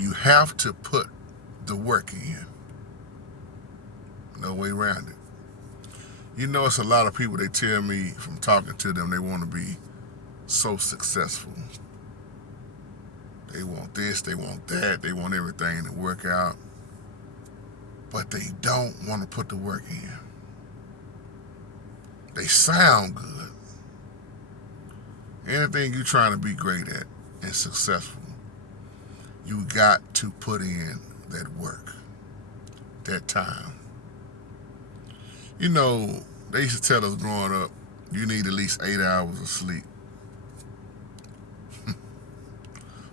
You have to put the work in. No way around it. You know, it's a lot of people, they tell me from talking to them, they want to be so successful. They want this, they want that, they want everything to work out, but they don't want to put the work in. They sound good. Anything you're trying to be great at and successful, you got to put in that work, that time. You know, they used to tell us growing up, you need at least 8 hours of sleep.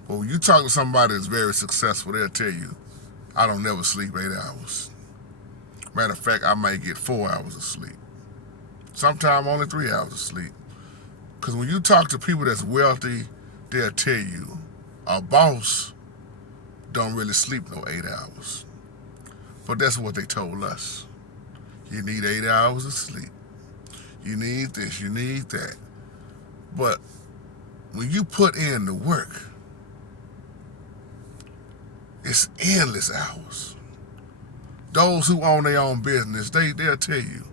But when you talk to somebody that's very successful, they'll tell you, I don't never sleep 8 hours. Matter of fact, I might get 4 hours of sleep. Sometimes only 3 hours of sleep. Because when you talk to people that's wealthy, they'll tell you, a boss don't really sleep no 8 hours. But that's what they told us. You need 8 hours of sleep. You need this, you need that. But when you put in the work, it's endless hours. Those who own their own business, they'll tell you,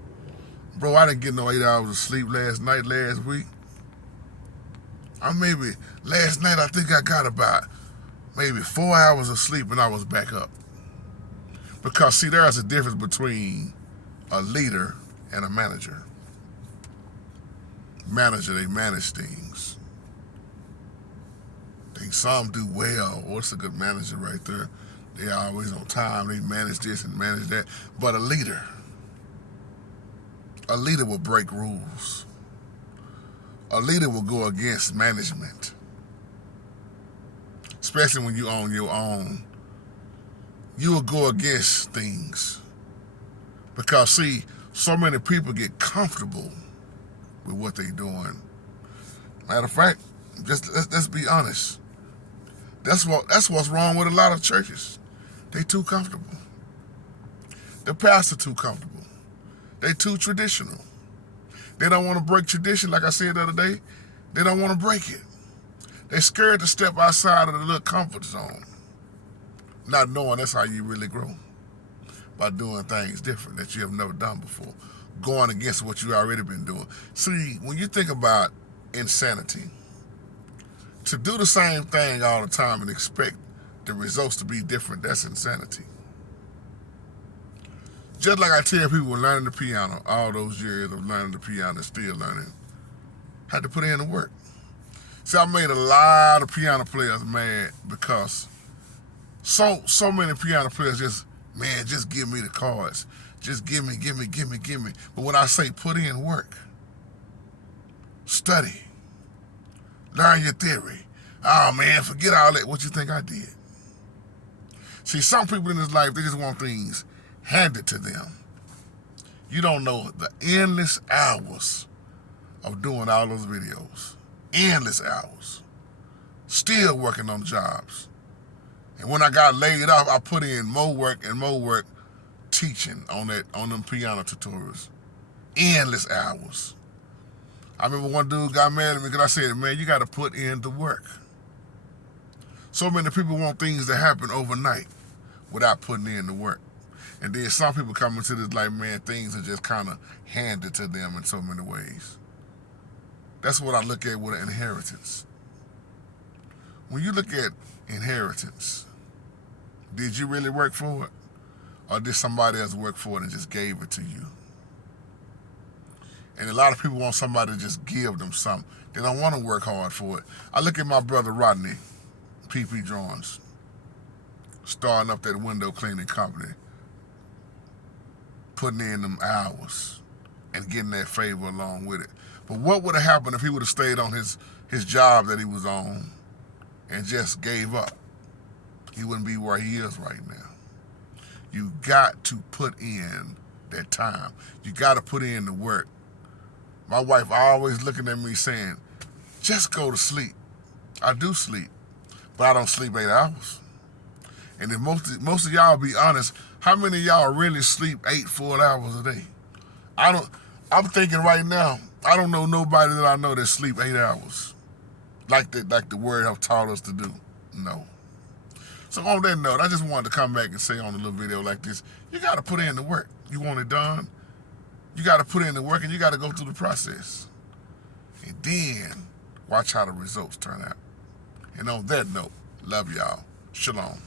bro, I didn't get no 8 hours of sleep last week. Last night I think I got about maybe 4 hours of sleep and I was back up. Because see, there's a difference between a leader and a manager. Manager, they manage things. Some do well. Oh, it's a good manager right there. They always on time. They manage this and manage that. But a leader will break rules. A leader will go against management. Especially when you own your own. You will go against things. Because see, so many people get comfortable with what they're doing. Matter of fact, let's be honest. That's what's wrong with a lot of churches. They too comfortable. The pastor too comfortable. They too traditional. They don't want to break tradition, like I said the other day. They don't want to break it. They're scared to step outside of the little comfort zone. Not knowing that's how you really grow. By doing things different that you have never done before. Going against what you already been doing. See, when you think about insanity, to do the same thing all the time and expect the results to be different, that's insanity. Just like I tell people learning the piano, all those years of learning the piano, still learning, had to put in the work. See, I made a lot of piano players mad because so many piano players just give me the chords. Just give me. But when I say put in work, study, learn your theory. Oh man, forget all that. What you think I did? See, some people in this life, they just want things handed to them. You don't know the endless hours of doing all those videos. Endless hours. Still working on jobs. And when I got laid off, I put in more work teaching on them piano tutorials. Endless hours. I remember one dude got mad at me because I said, man, you got to put in the work. So many people want things to happen overnight without putting in the work. And then some people come into this like, man, things are just kind of handed to them in so many ways. That's what I look at with an inheritance. When you look at inheritance, did you really work for it? Or did somebody else work for it and just gave it to you? And a lot of people want somebody to just give them something. They don't want to work hard for it. I look at my brother Rodney, PP Drawings, starting up that window cleaning company, putting in them hours and getting that favor along with it. But what would have happened if he would have stayed on his job that he was on and just gave up? He wouldn't be where he is right now. You got to put in that time. You got to put in the work. My wife always looking at me saying, just go to sleep. I do sleep, but I don't sleep 8 hours. And if most of y'all be honest, how many of y'all really sleep 8 full hours a day? I'm thinking right now, I don't know nobody that I know that sleep 8 hours. Like the word have taught us to do. No. So on that note, I just wanted to come back and say on a little video like this, you got to put in the work. You want it done, you got to put in the work, and you got to go through the process. And then watch how the results turn out. And on that note, love y'all. Shalom.